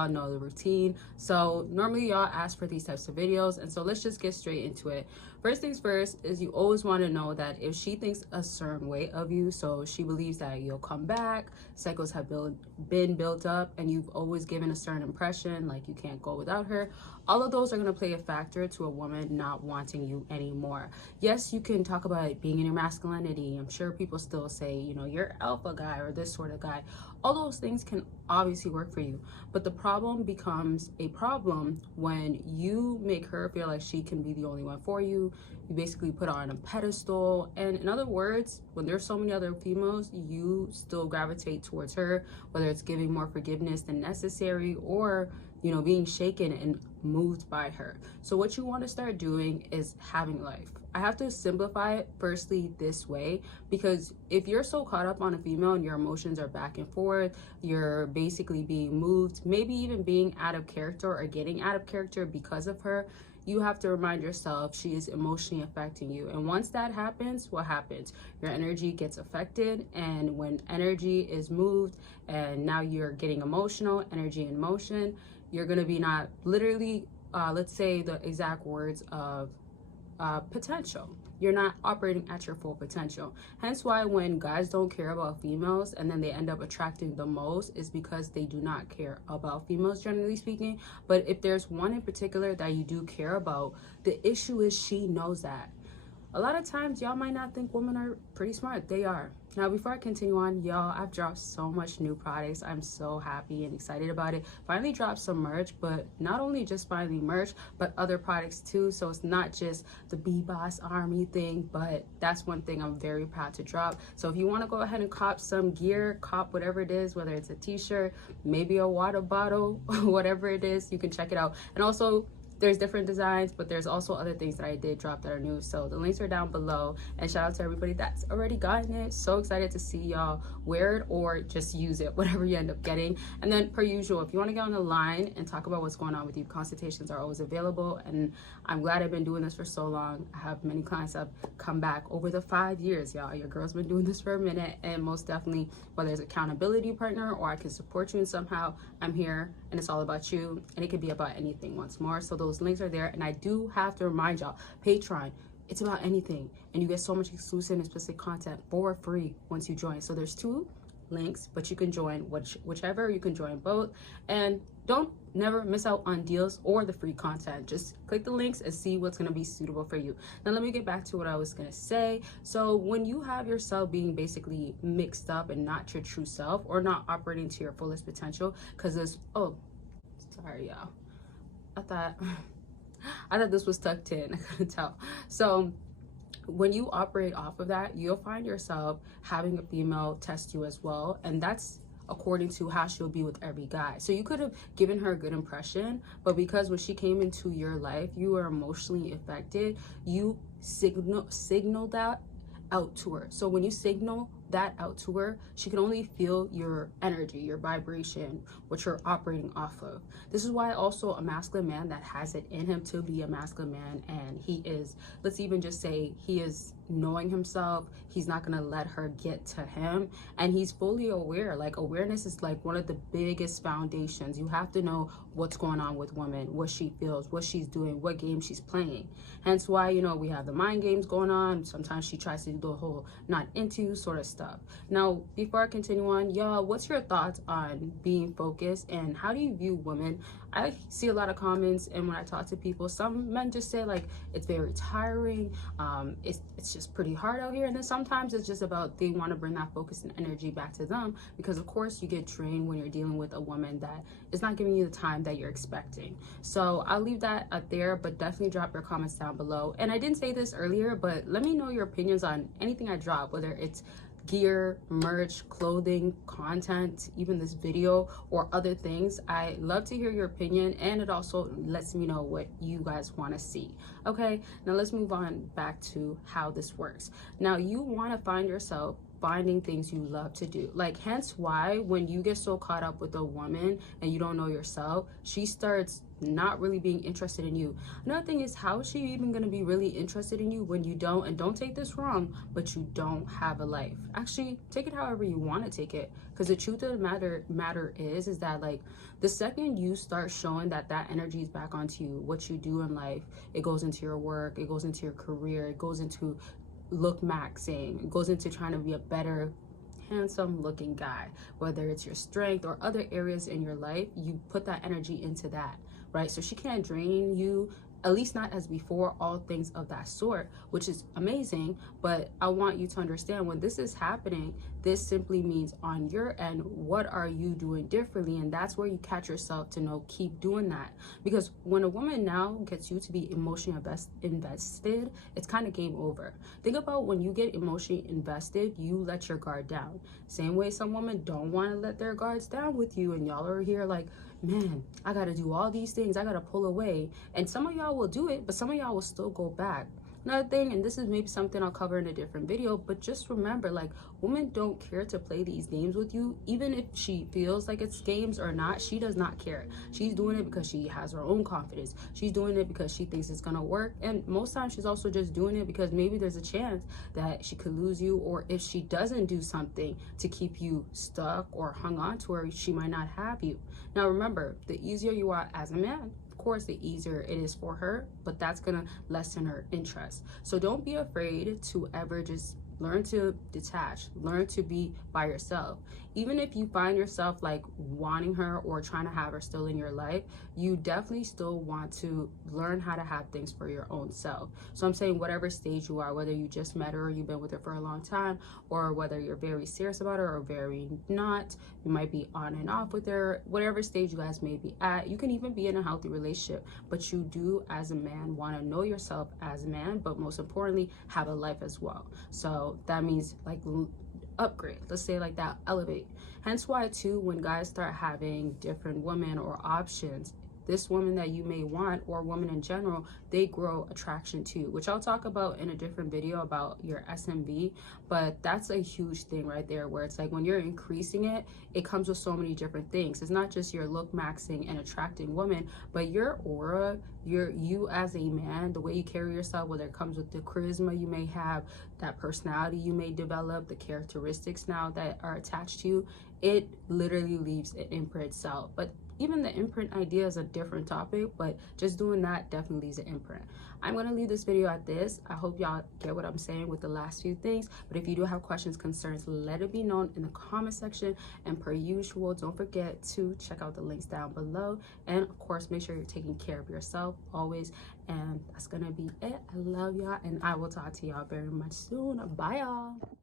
y'all know the routine. So normally y'all ask for these types of videos, and so let's just get straight into it. First things first is you always want to know that if she thinks a certain way of you, so she believes that you'll come back, cycles have been built up, and you've always given a certain impression, like you can't go without her, all of those are going to play a factor to a woman not wanting you anymore. Yes, you can talk about being in your masculinity. I'm sure people still say, you know, you're alpha guy or this sort of guy. All those things can obviously work for you, but the problem becomes a problem when you make her feel like she can be the only one for you. You basically put her on a pedestal, and in other words, when there's so many other females, you still gravitate towards her, whether it's giving more forgiveness than necessary or, you know, being shaken and moved by her. So what you want to start doing is having life. I have to simplify it firstly this way, because if you're so caught up on a female and your emotions are back and forth, you're basically being moved, maybe even being out of character or getting out of character because of her, you have to remind yourself she is emotionally affecting you. And once that happens, what happens? Your energy gets affected, and when energy is moved and now you're getting emotional, energy in motion, you're going to be not literally, let's say the exact words of potential. You're not operating at your full potential. Hence why when guys don't care about females and then they end up attracting the most is because they do not care about females, generally speaking. But if there's one in particular that you do care about, the issue is she knows that. A lot of times y'all might not think women are pretty smart. They are. Now before I continue on, y'all, I've dropped so much new products. I'm so happy and excited about it. Finally dropped some merch, but not only just finally merch, but other products too. So it's not just the BBossArmy thing, but that's one thing I'm very proud to drop. So if you want to go ahead and cop some gear, cop whatever it is, whether it's a t-shirt, maybe a water bottle, whatever it is, you can check it out. And also, there's different designs, but there's also other things that I did drop that are new. So the links are down below, and shout out to everybody that's already gotten it. So excited to see y'all wear it or just use it, whatever you end up getting. And then per usual, if you want to get on the line and talk about what's going on with you, consultations are always available. And I'm glad I've been doing this for so long. I have many clients that have come back over the 5 years, y'all. Your girl's been doing this for a minute, and most definitely, whether it's accountability partner or I can support you in somehow, I'm here, and it's all about you, and it could be about anything once more. So those links are there, and I do have to remind y'all, Patreon, it's about anything, and you get so much exclusive and specific content for free once you join. So there's 2 links, but you can join whichever. You can join both, and don't never miss out on deals or the free content. Just click the links and see what's going to be suitable for you. Now let me get back to what I was going to say. So when you have yourself being basically mixed up and not your true self, or not operating to your fullest potential, because there's, oh sorry y'all, I thought this was tucked in. I couldn't tell. So when you operate off of that, you'll find yourself having a female test you as well, and that's according to how she'll be with every guy. So you could have given her a good impression, but because when she came into your life, you were emotionally affected, you signal that out to her. So when you signal that out to her, she can only feel your energy, your vibration, what you're operating off of. This is why also a masculine man that has it in him to be a masculine man, and he is, let's even just say he is knowing himself, he's not gonna let her get to him, and he's fully aware. Like, awareness is like one of the biggest foundations. You have to know what's going on with women, what she feels, what she's doing, what game she's playing. Hence why, you know, we have the mind games going on. Sometimes she tries to do the whole not into you sort of stuff. Now before I continue on, y'all, what's your thoughts on being focused, and how do you view women? I see a lot of comments, and when I talk to people, some men just say like it's very tiring, it's just pretty hard out here, and then sometimes it's just about they want to bring that focus and energy back to them, because of course you get drained when you're dealing with a woman that is not giving you the time that you're expecting. So I'll leave that out there, but definitely drop your comments down below. And I didn't say this earlier, but let me know your opinions on anything I drop, whether it's gear, merch, clothing, content, even this video or other things. I love to hear your opinion, and it also lets me know what you guys want to see. Okay, now let's move on back to how this works. Now you want to find yourself finding things you love to do. Like, hence why when you get so caught up with a woman and you don't know yourself, she starts not really being interested in you. Another thing is, how is she even going to be really interested in you when you don't, and don't take this wrong, but you don't have a life? Actually, take it however you want to take it, because the truth of the matter is that, like, the second you start showing that energy is back onto you, what you do in life, it goes into your work, it goes into your career, it goes into look maxing, it goes into trying to be a better handsome looking guy, whether it's your strength or other areas in your life, you put that energy into that, right? So she can't drain you, at least not as before, all things of that sort, which is amazing. But I want you to understand, when this is happening, this simply means on your end, what are you doing differently? And that's where you catch yourself to know, keep doing that. Because when a woman now gets you to be emotionally invested, it's kind of game over. Think about when you get emotionally invested, you let your guard down. Same way some women don't want to let their guards down with you, and y'all are here like, man, I gotta do all these things, I gotta pull away. And some of y'all will do it, but some of y'all will still go back. Another thing, and this is maybe something I'll cover in a different video, but just remember, like, women don't care to play these games with you. Even if she feels like it's games or not, she does not care. She's doing it because she has her own confidence. She's doing it because she thinks it's gonna work. And most times she's also just doing it because maybe there's a chance that she could lose you, or if she doesn't do something to keep you stuck or hung on to her, she might not have you. Now remember, the easier you are as a man, course, the easier it is for her, but that's gonna lessen her interest. So don't be afraid to ever just learn to detach, learn to be by yourself. Even if you find yourself like wanting her or trying to have her still in your life, you definitely still want to learn how to have things for your own self. So I'm saying, whatever stage you are, whether you just met her or you've been with her for a long time, or whether you're very serious about her or very not, you might be on and off with her, whatever stage you guys may be at, you can even be in a healthy relationship, but you do as a man want to know yourself as a man, but most importantly, have a life as well. So that means like upgrade, let's say like that, elevate. Hence why too, when guys start having different women or options, this woman that you may want, or woman in general, they grow attraction to, which I'll talk about in a different video about your SMV. But that's a huge thing right there, where it's like when you're increasing it, it comes with so many different things. It's not just your look maxing and attracting women, but your aura, you as a man, the way you carry yourself, whether it comes with the charisma you may have, that personality you may develop, the characteristics now that are attached to you, it literally leaves an imprint itself. But even the imprint idea is a different topic, but just doing that definitely leaves an imprint. I'm going to leave this video at this. I hope y'all get what I'm saying with the last few things. But if you do have questions, concerns, let it be known in the comment section. And per usual, don't forget to check out the links down below. And of course, make sure you're taking care of yourself always. And that's going to be it. I love y'all, and I will talk to y'all very much soon. Bye, y'all.